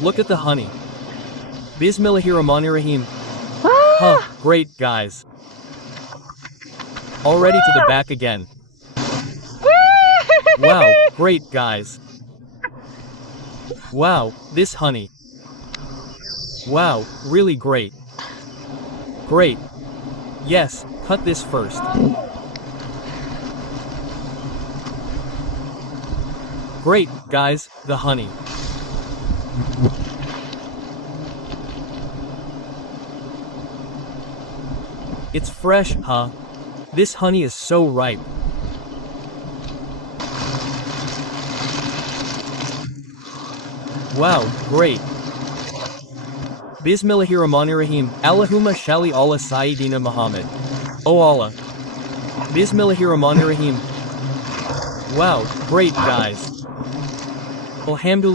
Look at the honey. Bismillahirrahmanirrahim. Ah! Huh, great guys. Already to the back again. Wow, great guys. Wow, this honey. Wow, really great. Great. Yes, cut this first. Great, guys, the honey. It's fresh, huh? This honey is so ripe. Wow, great. Bismillahirrahmanirrahim. Allahumma shalli ala Sayyidina Muhammad. Oh Allah. Bismillahirrahmanirrahim. Wow, great guys. Alhamdulillah.